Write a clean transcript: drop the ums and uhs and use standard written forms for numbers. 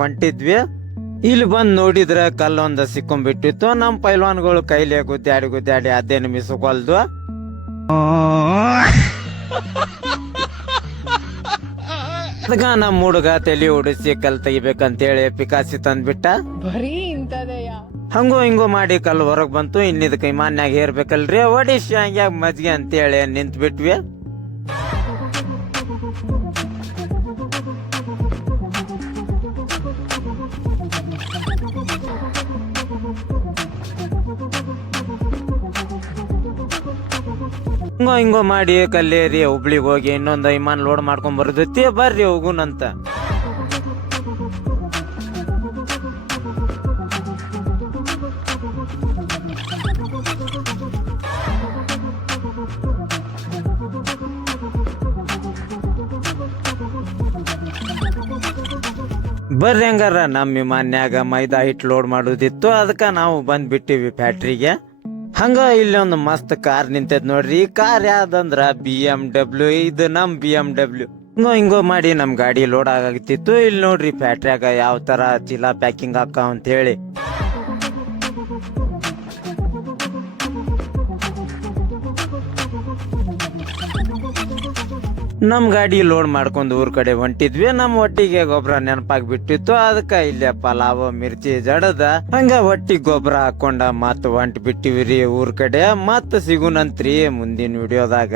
ಹೊಂಟಿದ್ವಿ. ಇಲ್ಲಿ ಬಂದ್ ನೋಡಿದ್ರ ಕಲ್ಲೊಂದ ಸಿಕ್ಕೊಂಡ್ಬಿಟ್ಟಿತ್ತು. ನಮ್ ಪೈಲ್ವಾನ್ಗಳು ಕೈಲಿ ಗುದ್ದಾಡಿ ಅದೇನು ಮಿಸುಕೊಲ್ದು. ಅದಕ್ಕ ನಮ್ ಹುಡುಗ ತಲಿ ಉಡಿಸಿ ಕಲ್ ತೆಗಿಬೇಕಂತೇಳಿ ಪಿಕಾಸಿ ತಂದ್ಬಿಟ್ಟ. ಹಂಗೋ ಹಿಂಗೋ ಮಾಡಿ ಕಲ್ ಹೊರಗ್ ಬಂತು. ಇನ್ನಿದ್ ಕೈಮಾನ್ಯಾಗ ಹೇರ್ಬೇಕಲ್ರಿ, ಒಡಿಶಿ ಹಂಗ್ಯಾಗ ಮಜ್ಗೆ ಅಂತೇಳಿ ನಿಂತ್ ಬಿಟ್ವಿ. ಹಿಂಗೋ ಮಾಡಿ ಕಲ್ಲೇರಿ ಹುಬ್ಳಿಗೆ ಹೋಗಿ ಇನ್ನೊಂದು ವಿಮಾನ ಲೋಡ್ ಮಾಡ್ಕೊಂಡ್ ಬರೋದೈತಿ. ಬರ್ರಿ ಹೋಗುನಂತ. ಬರ್ರಿ ಹಂಗಾರ, ನಮ್ ವಿಮಾನ್ಯಾಗ ಮೈದಾ ಹಿಟ್ ಲೋಡ್ ಮಾಡೋದಿತ್ತು. ಅದಕ್ಕ ನಾವು ಬಂದ್ ಬಿಟ್ಟಿವಿ ಫ್ಯಾಕ್ಟ್ರಿಗೆ. ಹಂಗ ಇಲ್ಲಿ ಒಂದು ಮಸ್ತ್ ಕಾರ್ ನಿಂತೈತ್ ನೋಡ್ರಿ. ಈ ಕಾರ್ ಯಾವ್ದಂದ್ರ BMW. ಇದು ನಮ್ BMW. ಹಿಂಗೋ ಮಾಡಿ ನಮ್ ಗಾಡಿ ಲೋಡ್ ಆಗತ್ತಿತ್ತು. ಇಲ್ಲಿ ನೋಡ್ರಿ ಫ್ಯಾಕ್ಟ್ರಿಯಾಗ ಯಾವ ತರ ಚೀಲ ಪ್ಯಾಕಿಂಗ್ ಹಾಕಾವ್ ಅಂತ ಹೇಳಿ. ನಮ್ ಗಾಡಿ ಲೋಡ್ ಮಾಡ್ಕೊಂಡ್ ಊರ್ ಕಡೆ ಹೊಂಟಿದ್ವಿ. ನಮ್ ಒಟ್ಟಿಗೆ ಗೊಬ್ಬರ ನೆನಪಾಗ್ಬಿಟ್ಟಿತ್ತು. ಅದಕ್ಕ ಇಲ್ಲಿ ಪಲಾವ್ ಮಿರ್ಚಿ ಜಡದ ಹಂಗ ಒಟ್ಟಿಗೆ ಗೊಬ್ಬರ ಹಾಕೊಂಡ ಮತ್ ಹೊಂಟ್ ಬಿಟ್ಟಿವ್ರಿ ಊರ್ ಕಡೆ. ಮತ್ ಸಿಗುನಂತ್ರಿ ಮುಂದಿನ ವಿಡಿಯೋದಾಗ.